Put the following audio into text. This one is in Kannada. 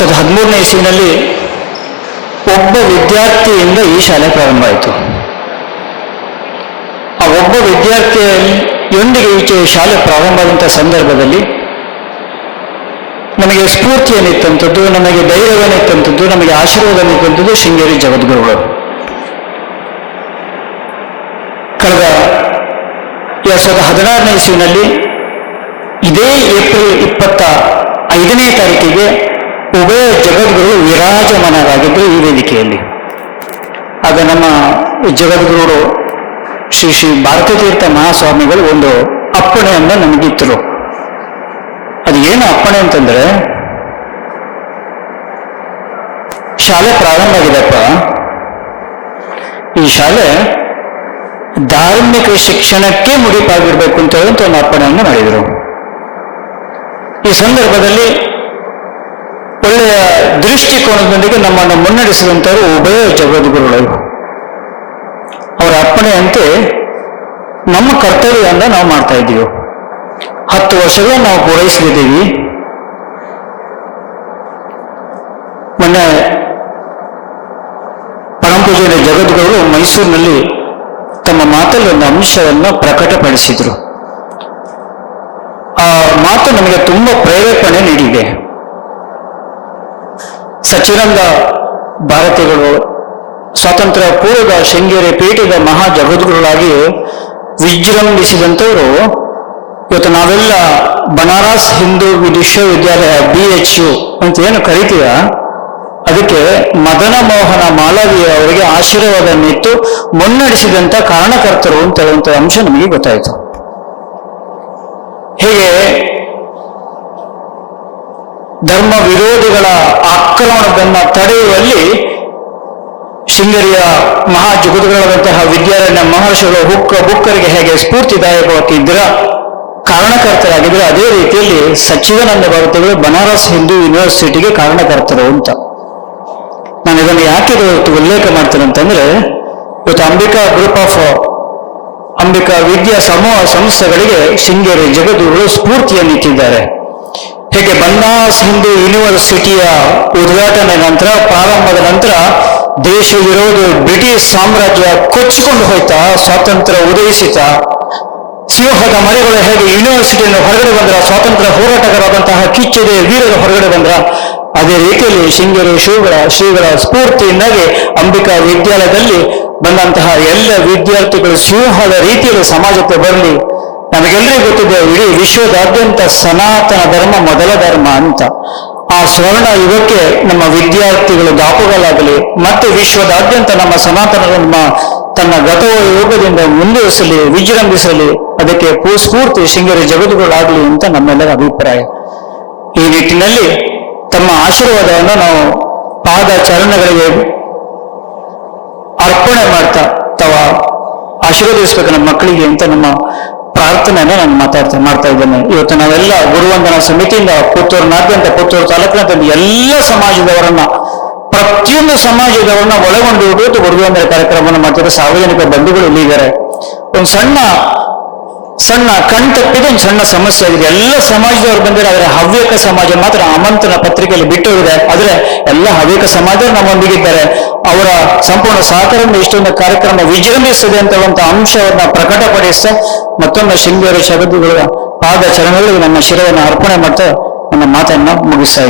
ಸಾವಿರದ ಹದಿಮೂರನೇ ಇಸುವಿನಲ್ಲಿ ಒಬ್ಬ ವಿದ್ಯಾರ್ಥಿಯಿಂದ ಈ ಶಾಲೆ ಪ್ರಾರಂಭ ಆಯಿತು ಆ ಒಬ್ಬ ವಿದ್ಯಾರ್ಥಿಯೊಂದಿಗೆ ಈಚೆ ಶಾಲೆ ಪ್ರಾರಂಭವಾದಂಥ ಸಂದರ್ಭದಲ್ಲಿ ನಮಗೆ ಸ್ಫೂರ್ತಿ ಏನಿತ್ತಂಥದ್ದು ನಮಗೆ ಧೈರ್ಯವೇನಿತ್ತಂಥದ್ದು ನಮಗೆ ಆಶೀರ್ವಾದ ಏನಿತ್ತಂಥದ್ದು ಶೃಂಗೇರಿ ಜಗದ್ಗುರುಗಳು. ಕಳೆದ ಎರಡ್ ಸಾವಿರದ ಹದಿನಾರನೇ ಇಸ್ವಿನಲ್ಲಿ ಇದೇ ಏಪ್ರಿಲ್ ಇಪ್ಪತ್ತ ಐದನೇ ತಾರೀಕಿಗೆ ಉಭಯ ಜಗದ್ಗುರು ವಿರಾಜಮಾನರಾಗಿದ್ದರು ಈ ವೇದಿಕೆಯಲ್ಲಿ. ಆಗ ನಮ್ಮ ಜಗದ್ಗುರು ಶ್ರೀ ಶ್ರೀ ಭಾರತೀತೀರ್ಥ ಮಹಾಸ್ವಾಮಿಗಳು ಒಂದು ಅಪ್ಪಣೆಯನ್ನು ನಮಗಿತ್ತರು ಅದು ಏನು ಅಪ್ಪಣೆ ಅಂತಂದ್ರೆ, ಶಾಲೆ ಪ್ರಾರಂಭ ಆಗಿದೆಪ್ಪ. ಈ ಶಾಲೆ ಧಾರ್ಮಿಕ ಶಿಕ್ಷಣಕ್ಕೆ ಮುಡಿಪಾಗಿರ್ಬೇಕು ಅಂತ ಹೇಳುವಂತ ಒಂದು ಅಪ್ಪಣೆಯನ್ನು ಮಾಡಿದರು. ಈ ಸಂದರ್ಭದಲ್ಲಿ ದೃಷ್ಟಿಕೋನದೊಂದಿಗೆ ನಮ್ಮನ್ನು ಮುನ್ನಡೆಸಿದಂಥವರು ಉಭಯ ಜಗದ್ಗುರುಗಳು. ಅವರ ಅಪ್ಪಣೆಯಂತೆ ನಮ್ಮ ಕರ್ತವ್ಯವನ್ನು ನಾವು ಮಾಡ್ತಾ ಇದ್ದೀವಿ. ಹತ್ತು ವರ್ಷಗಳ ನಾವು ಪೂರೈಸಲಿದ್ದೀವಿ. ಮೊನ್ನೆ ಪರಂಪೂಜೆಯ ಜಗದ್ಗುರುಗಳು ಮೈಸೂರಿನಲ್ಲಿ ತಮ್ಮ ಮಾತಲ್ಲಿ ಒಂದು ಅಂಶವನ್ನು ಪ್ರಕಟಪಡಿಸಿದರು. ಆ ಮಾತು ನಮಗೆ ತುಂಬ ಪ್ರೇರೇಪಣೆ ನೀಡಿದೆ. ಸಚ್ಚಿದಾನಂದ ಭಾರತಿಗಳು ಸ್ವಾತಂತ್ರ್ಯ ಪೂರ್ವದ ಶೃಂಗೇರಿ ಪೀಠದ ಮಹಾ ಜಗದ್ಗುರುಗಳಾಗಿ ವಿಜೃಂಭಿಸಿದಂಥವರು. ಇವತ್ತು ನಾವೆಲ್ಲ ಬನಾರಸ್ ಹಿಂದೂ ವಿಶ್ವವಿದ್ಯಾಲಯ ಬಿ ಎಚ್ ಯು ಅಂತ ಏನು ಕರಿತೀವ ಅದಕ್ಕೆ ಮದನ ಮೋಹನ ಮಾಲವೀಯ ಅವರಿಗೆ ಆಶೀರ್ವಾದ ನಿಂತು ಮುನ್ನಡೆಸಿದಂಥ ಕಾರಣಕರ್ತರು ಅಂತ ಹೇಳುವಂಥ ಅಂಶ ನಮಗೆ ಗೊತ್ತಾಯಿತು. ಹೀಗೆ ಧರ್ಮ ವಿರೋಧಿಗಳ ಆಕ್ರಮಣವನ್ನು ತಡೆಯುವಲ್ಲಿ ಶೃಂಗೇರಿಯ ಮಹಾ ಜಗದ್ಗುರುಗಳಾದಂತಹ ವಿದ್ಯಾರಣ್ಯ ಮಹರ್ಷಿಗಳು ಹುಕ್ಕ ಬುಕ್ಕರಿಗೆ ಹೇಗೆ ಸ್ಫೂರ್ತಿದಾಯಕವಾಗಿದ್ದರ ಕಾರಣಕರ್ತರಾಗಿದ್ದರೆ ಅದೇ ರೀತಿಯಲ್ಲಿ ಸಚ್ಚಿದಾನಂದ ಭಾರತಿಗಳು ಬನಾರಸ್ ಹಿಂದೂ ಯೂನಿವರ್ಸಿಟಿಗೆ ಕಾರಣಕರ್ತರು ಅಂತ. ನಾನು ಇದನ್ನು ಯಾಕೆ ಇವತ್ತು ಉಲ್ಲೇಖ ಮಾಡ್ತೇನೆ ಅಂತಂದ್ರೆ, ಇವತ್ತು ಅಂಬಿಕಾ ಗ್ರೂಪ್ ಆಫ್ ಅಂಬಿಕಾ ವಿದ್ಯಾ ಸಮೂಹ ಸಂಸ್ಥೆಗಳಿಗೆ ಶೃಂಗೇರಿ ಜಗದ್ಗುರುಗಳು ಸ್ಫೂರ್ತಿಯನ್ನು ಇಟ್ಟಿದ್ದಾರೆ ಹೇಗೆ ಬನ್ನಾಸ್ ಹಿಂದೂ ಯೂನಿವರ್ಸಿಟಿಯ ಉದ್ಘಾಟನೆ ನಂತರ, ಪ್ರಾರಂಭದ ನಂತರ ದೇಶ ವಿರೋಧಿ ಬ್ರಿಟಿಷ್ ಸಾಮ್ರಾಜ್ಯ ಕೊಚ್ಚಿಕೊಂಡು ಹೋಯ್ತಾ, ಸ್ವಾತಂತ್ರ್ಯ ಉದಯಿಸಿತಾ. ಸಿಂಹದ ಮರಿಗಳು ಹೇಗೆ ಯೂನಿವರ್ಸಿಟಿಯನ್ನು ಹೊರಗಡೆ ಬಂದ್ರ, ಸ್ವಾತಂತ್ರ್ಯ ಹೋರಾಟಗಾರರಾದಂತಹ ಕಿಚ್ಚದೆ ವೀರರು ಹೊರಗಡೆ ಬಂದ್ರ, ಅದೇ ರೀತಿಯಲ್ಲಿ ಶೃಂಗೇರಿ ಶ್ರೀಗಳ ಶ್ರೀಗಳ ಸ್ಫೂರ್ತಿಯಿಂದಾಗಿ ಅಂಬಿಕಾ ವಿದ್ಯಾಲಯದಲ್ಲಿ ಬಂದಂತಹ ಎಲ್ಲ ವಿದ್ಯಾರ್ಥಿಗಳು ಸಿಂಹದ ರೀತಿಯಲ್ಲಿ ಸಮಾಜಕ್ಕೆ ಬರಲಿ. ನಮಗೆಲ್ಲರಿಗೂ ಗೊತ್ತಿದೆ, ಇಡೀ ವಿಶ್ವದಾದ್ಯಂತ ಸನಾತನ ಧರ್ಮ ಮೊದಲ ಧರ್ಮ ಅಂತ. ಆ ಸ್ವರ್ಣ ಯುಗಕ್ಕೆ ನಮ್ಮ ವಿದ್ಯಾರ್ಥಿಗಳು ದಾಪುಗಳಾಗಲಿ, ಮತ್ತೆ ವಿಶ್ವದಾದ್ಯಂತ ನಮ್ಮ ಸನಾತನ ಧರ್ಮ ತನ್ನ ಗತ ಯೋಗದಿಂದ ಮುಂದುವರಿಸಲಿ, ವಿಜೃಂಭಿಸಲಿ, ಅದಕ್ಕೆ ಪೂಸ್ಫೂರ್ತಿ ಶೃಂಗೇರಿ ಜಗದುಗಳಾಗಲಿ ಅಂತ ನಮ್ಮೆಲ್ಲರ ಅಭಿಪ್ರಾಯ. ಈ ನಿಟ್ಟಿನಲ್ಲಿ ತಮ್ಮ ಆಶೀರ್ವಾದವನ್ನು ನಾವು ಪಾದ ಚರಣಗಳಿಗೆ ಅರ್ಪಣೆ ಮಾಡ್ತಾ, ತಾವ ಆಶೀರ್ವದಿಸ್ಬೇಕು ನಮ್ಮ ಮಕ್ಕಳಿಗೆ ಅಂತ ನಮ್ಮ ಪ್ರಾರ್ಥನೆಯನ್ನು ನಾನು ಮಾತಾಡ್ತಾ ಮಾಡ್ತಾ ಇದ್ದೇನೆ ಇವತ್ತು ನಾವೆಲ್ಲ ಗುರುವಂದನ ಸಮಿತಿಯಿಂದ ಪುತ್ತೂರಿನಾದ್ಯಂತ ಪುತ್ತೂರು ತಾಲೂಕಿನಾದ್ಯಂತ ಎಲ್ಲ ಸಮಾಜದವರನ್ನ, ಪ್ರತಿಯೊಂದು ಸಮಾಜದವರನ್ನ ಒಳಗೊಂಡು ಇವತ್ತು ಗುರುವಂದನ ಕಾರ್ಯಕ್ರಮವನ್ನು ಮಾಡ್ತಿರೋ ಸಾರ್ವಜನಿಕ ಬಂಧುಗಳು ಇಲ್ಲಿದ್ದಾರೆ ಒಂದು ಸಣ್ಣ ಸಣ್ಣ ಕಣ್ ತಪ್ಪಿದ ಒಂದು ಸಣ್ಣ ಸಮಸ್ಯೆ ಆಗಿದೆ. ಎಲ್ಲ ಸಮಾಜದವರು ಬಂದರೆ ಅದರ ಹವ್ಯಕ ಸಮಾಜ ಮಾತ್ರ ಆಮಂತ್ರಣ ಪತ್ರಿಕೆಯಲ್ಲಿ ಬಿಟ್ಟು ಹೋಗಿದೆ ಆದ್ರೆ ಎಲ್ಲ ಹವ್ಯಕ ಸಮಾಜ ನಮ್ಮೊಂದಿಗಿದ್ದಾರೆ ಅವರ ಸಂಪೂರ್ಣ ಸಹಕಾರದಿಂದ ಇಷ್ಟೊಂದು ಕಾರ್ಯಕ್ರಮ ವಿಜೃಂಭಿಸಿದೆ ಅಂತ ಒಂದು ಅಂಶವನ್ನ ಪ್ರಕಟಪಡಿಸ್ತಾ ಮತ್ತೊಮ್ಮೆ ಶೃಂಗೇರಿ ಶಬ್ದಗಳ ಪಾದ ಚರಣಗಳಿಗೆ ನಮ್ಮ ಶಿರವನ್ನು ಅರ್ಪಣೆ ಮಾಡ್ತಾ ನನ್ನ ಮಾತನ್ನ ಮುಗಿಸ್ತಾ.